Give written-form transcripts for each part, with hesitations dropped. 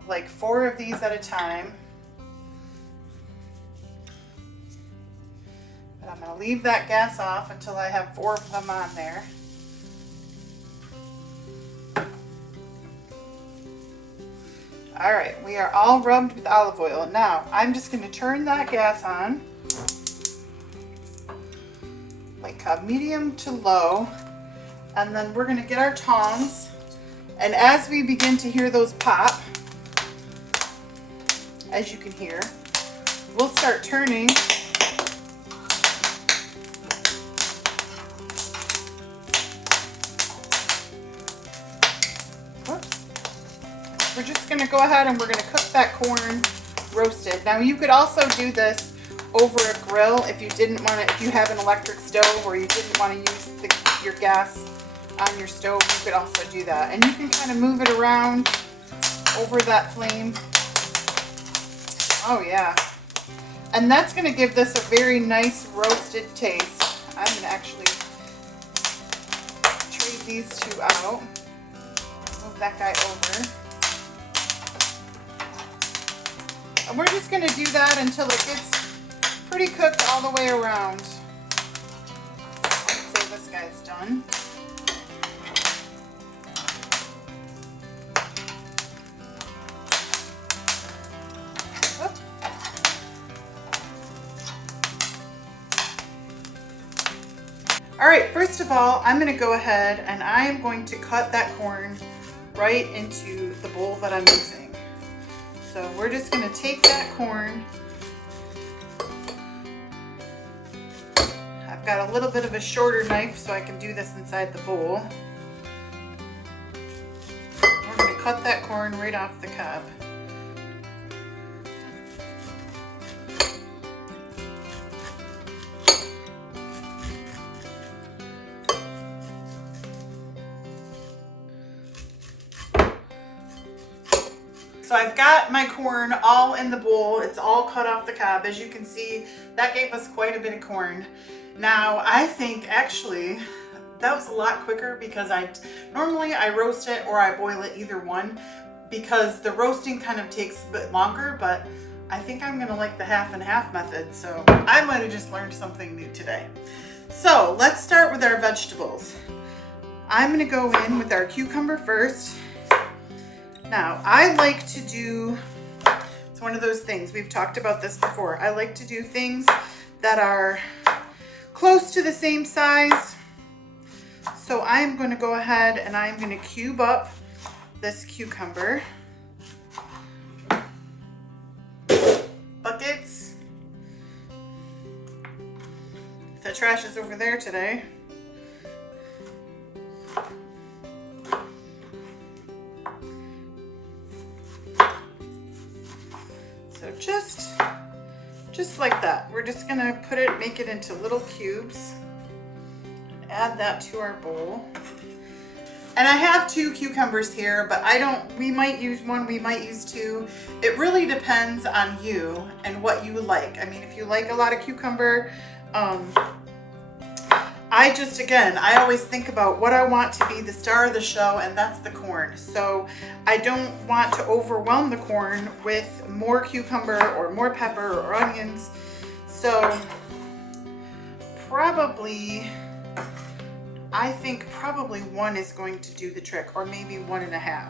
do like 4 of these at a time. But I'm going to leave that gas off until I have 4 of them on there. All right, we are all rubbed with olive oil. Now, I'm just going to turn that gas on, like medium to low, and then we're going to get our tongs. And as we begin to hear those pop, as you can hear, we'll start turning. We're just going to go ahead and we're going to cook that corn roasted. Now you could also do this over a grill if you didn't want it, if you have an electric stove or you didn't want to use your gas on your stove, you could also do that. And you can kind of move it around over that flame. Oh yeah. And that's going to give this a very nice roasted taste. I'm going to actually trade these 2 out. Move that guy over. And we're just going to do that until it gets pretty cooked all the way around. So this guy's done. All right, first of all, I'm going to go ahead and I am going to cut that corn right into the bowl that I'm using. So we're just going to take that corn. I've got a little bit of a shorter knife so I can do this inside the bowl. We're going to cut that corn right off the cob. So I've got my corn all in the bowl. It's all cut off the cob. As you can see, that gave us quite a bit of corn. Now, I think actually that was a lot quicker because normally I roast it or I boil it, either one, because the roasting kind of takes a bit longer, but I think I'm gonna like the half and half method. So I might have just learned something new today. So let's start with our vegetables. I'm gonna go in with our cucumber first. Now, I like to do, it's one of those things, we've talked about this before. I like to do things that are close to the same size. So I'm going to go ahead and I'm going to cube up this cucumber. Buckets. The trash is over there today. Just like that. We're just gonna make it into little cubes. Add that to our bowl. And I have 2 cucumbers here, but we might use 1, we might use 2. It really depends on you and what you like. I mean, if you like a lot of cucumber, I always think about what I want to be the star of the show, and that's the corn. So I don't want to overwhelm the corn with more cucumber or more pepper or onions. So I think probably 1 is going to do the trick, or maybe 1.5.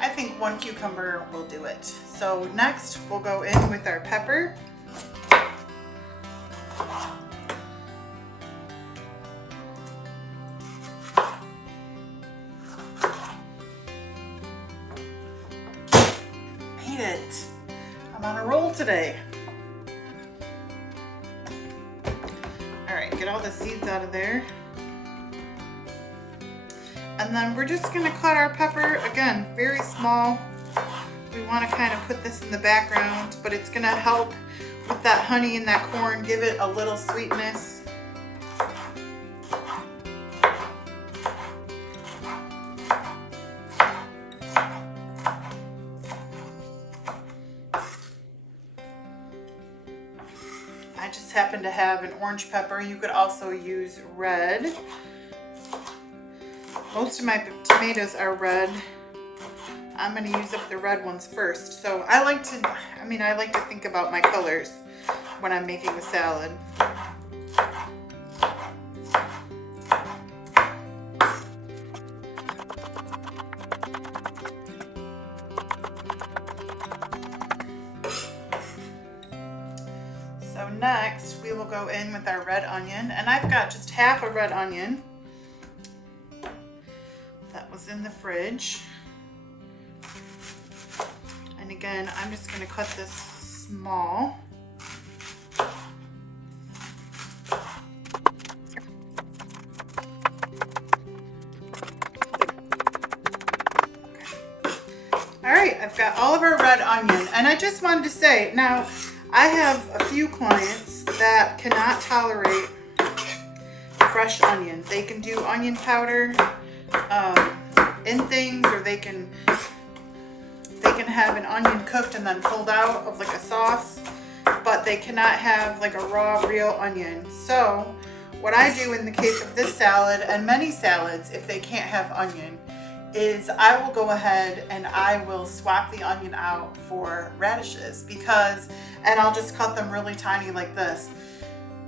I think 1 cucumber will do it. So next we'll go in with our pepper. Made it. I'm on a roll today. All right, get all the seeds out of there. And then we're just going to cut our pepper, again, very small. We want to kind of put this in the background, but it's going to help with that honey and that corn, give it a little sweetness. just happen to have an orange pepper. You could also use red. Most of my tomatoes are red. I'm going to use up the red ones first. So I like to think about my colors when I'm making the salad. So next we will go in with our red onion, and I've got just half a red onion that was in the fridge. And again, I'm just going to cut this small. Alright, I've got all of our red onion, and I just wanted to say, now I have a few clients that cannot tolerate fresh onion. They can do onion powder in things, or they can have an onion cooked and then pulled out of like a sauce, but they cannot have like a raw real onion. So what I do in the case of this salad and many salads, if they can't have onion, is I will go ahead and I will swap the onion out for radishes, and I'll just cut them really tiny like this,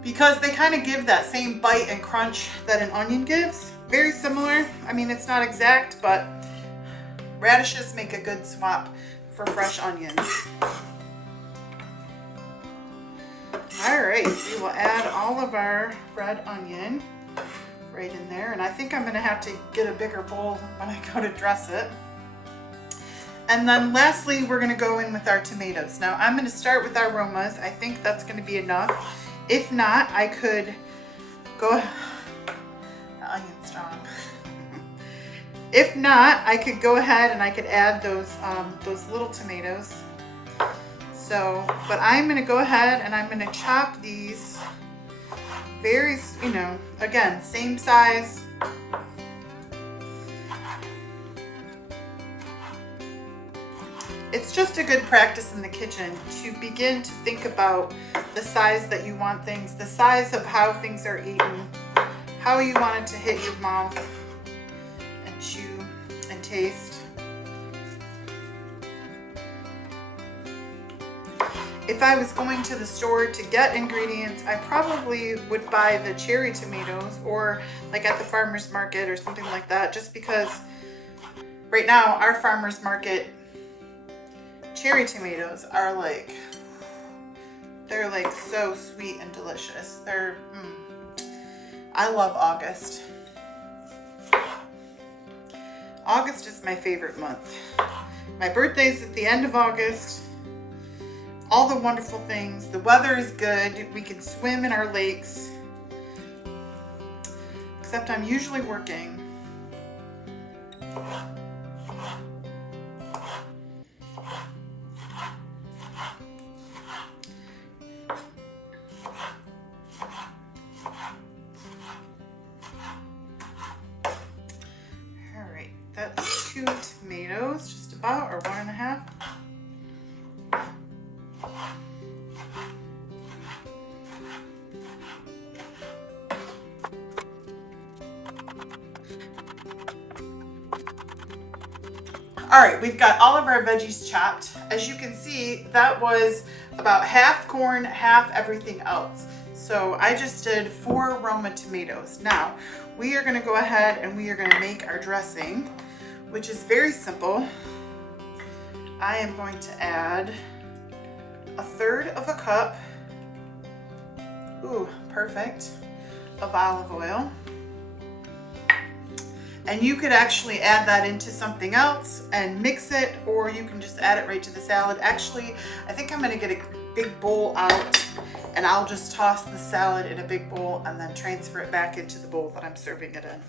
because they kind of give that same bite and crunch that an onion gives. Very similar. I mean, it's not exact, but radishes make a good swap for fresh onions. All right, we will add all of our red onion right in there, and I think I'm going to have to get a bigger bowl when I go to dress it. And then lastly, we're going to go in with our tomatoes. Now I'm going to start with our romas. I think that's going to be enough. If not, I could go. The onion's strong. If not, I could go ahead and I could add those little tomatoes. So, but I'm going to go ahead and I'm going to chop these very, again, same size. It's just a good practice in the kitchen to begin to think about the size that you want things, the size of how things are eaten, how you want it to hit your mouth and chew and taste. If I was going to the store to get ingredients, I probably would buy the cherry tomatoes, or like at the farmer's market or something like that, just because right now our farmer's market cherry tomatoes are they're like so sweet and delicious. I love August. August is my favorite month. My birthday's at the end of August. All the wonderful things. The weather is good. We can swim in our lakes. Except I'm usually working. Alright, that's 2 tomatoes, just about, or 1.5. All right, we've got all of our veggies chopped. As you can see, that was about half corn, half everything else. So I just did 4 Roma tomatoes. Now, we are gonna go ahead and we are gonna make our dressing, which is very simple. I am going to add 1/3 of a cup, ooh, perfect, of olive oil. And you could actually add that into something else and mix it, or you can just add it right to the salad. Actually, I think I'm gonna get a big bowl out and I'll just toss the salad in a big bowl and then transfer it back into the bowl that I'm serving it in.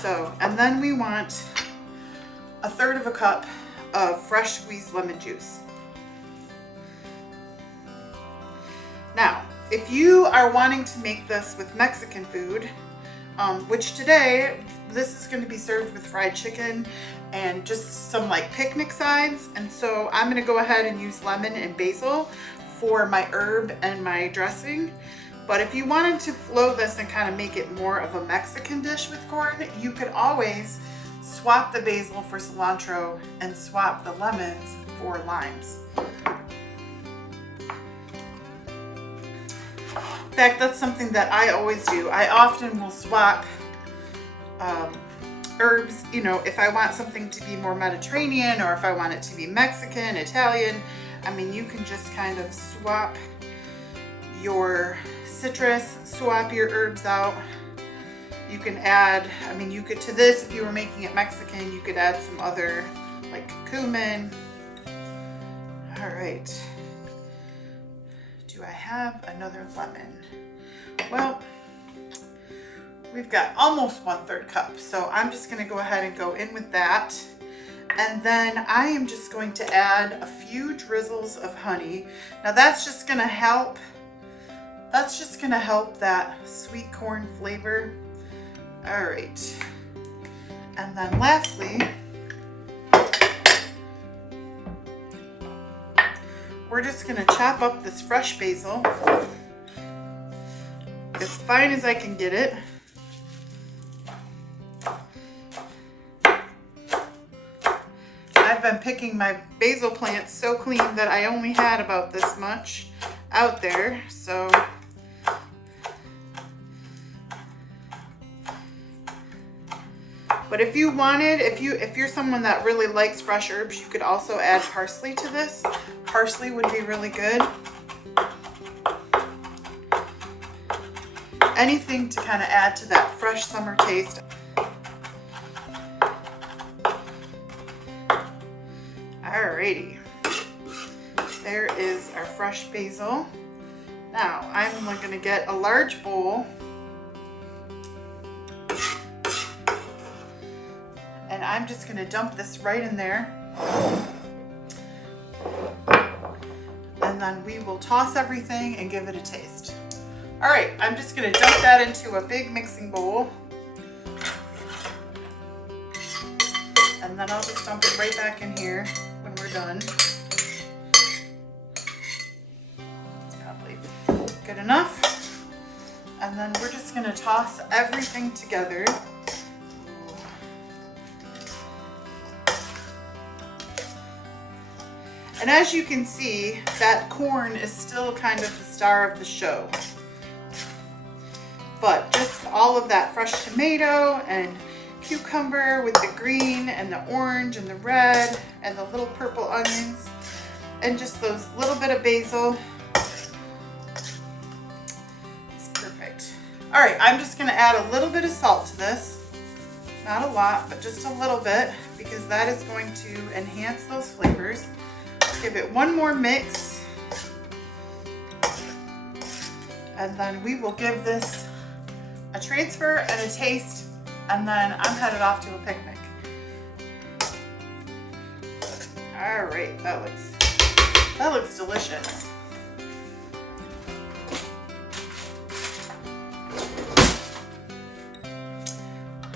So, and then we want 1/3 of a cup of fresh squeezed lemon juice. Now, if you are wanting to make this with Mexican food, which today, this is going to be served with fried chicken and just some like picnic sides. And so I'm going to go ahead and use lemon and basil for my herb and my dressing. But if you wanted to flow this and kind of make it more of a Mexican dish with corn, you could always swap the basil for cilantro and swap the lemons for limes. In fact, that's something that I always do. I often will swap herbs, you know, if I want something to be more Mediterranean or if I want it to be Mexican, Italian. I mean, you can just kind of swap your citrus, swap your herbs out. You can add, I mean, you could, to this, if you were making it Mexican, you could add some other, like cumin. All right. Do I have another lemon? Well, we've got almost 1/3 cup. So I'm just gonna go ahead and go in with that. And then I am just going to add a few drizzles of honey. Now that's just gonna help that sweet corn flavor. All right. And then lastly, we're just gonna chop up this fresh basil as fine as I can get it. I've been picking my basil plants so clean that I only had about this much out there, so but if you wanted, if you're someone that really likes fresh herbs, you could also add parsley to this. Parsley would be really good. Anything to kind of add to that fresh summer taste. Alrighty, there is our fresh basil. Now I'm gonna get a large bowl and I'm just gonna dump this right in there. And then we will toss everything and give it a taste. All right, I'm just gonna dump that into a big mixing bowl. And then I'll just dump it right back in here when we're done. That's probably good enough. And then we're just gonna toss everything together. And as you can see, that corn is still kind of the star of the show. But just all of that fresh tomato and cucumber with the green and the orange and the red and the little purple onions and just those little bit of basil. It's perfect. All right, I'm just gonna add a little bit of salt to this. Not a lot, but just a little bit, because that is going to enhance those flavors. Give it one more mix. And then we will give this a transfer and a taste, and then I'm headed off to a picnic. All right, that looks delicious.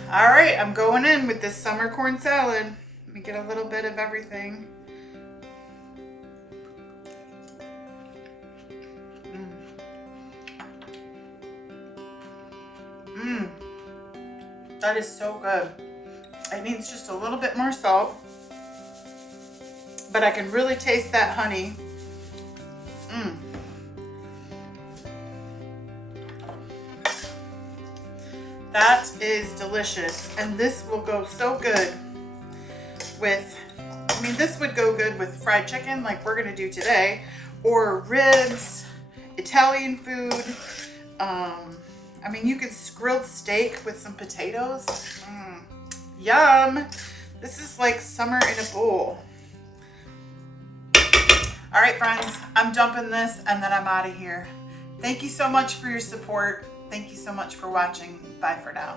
All right, I'm going in with this summer corn salad. Let me get a little bit of everything. That is so good. It needs just a little bit more salt, but I can really taste that honey. That is delicious, and this will go so good with, I mean, this would go good with fried chicken like we're gonna do today, or ribs, Italian food. I mean, you could grilled steak with some potatoes. Yum. This is like summer in a bowl. All right, friends, I'm dumping this and then I'm out of here. Thank you so much for your support. Thank you so much for watching. Bye for now.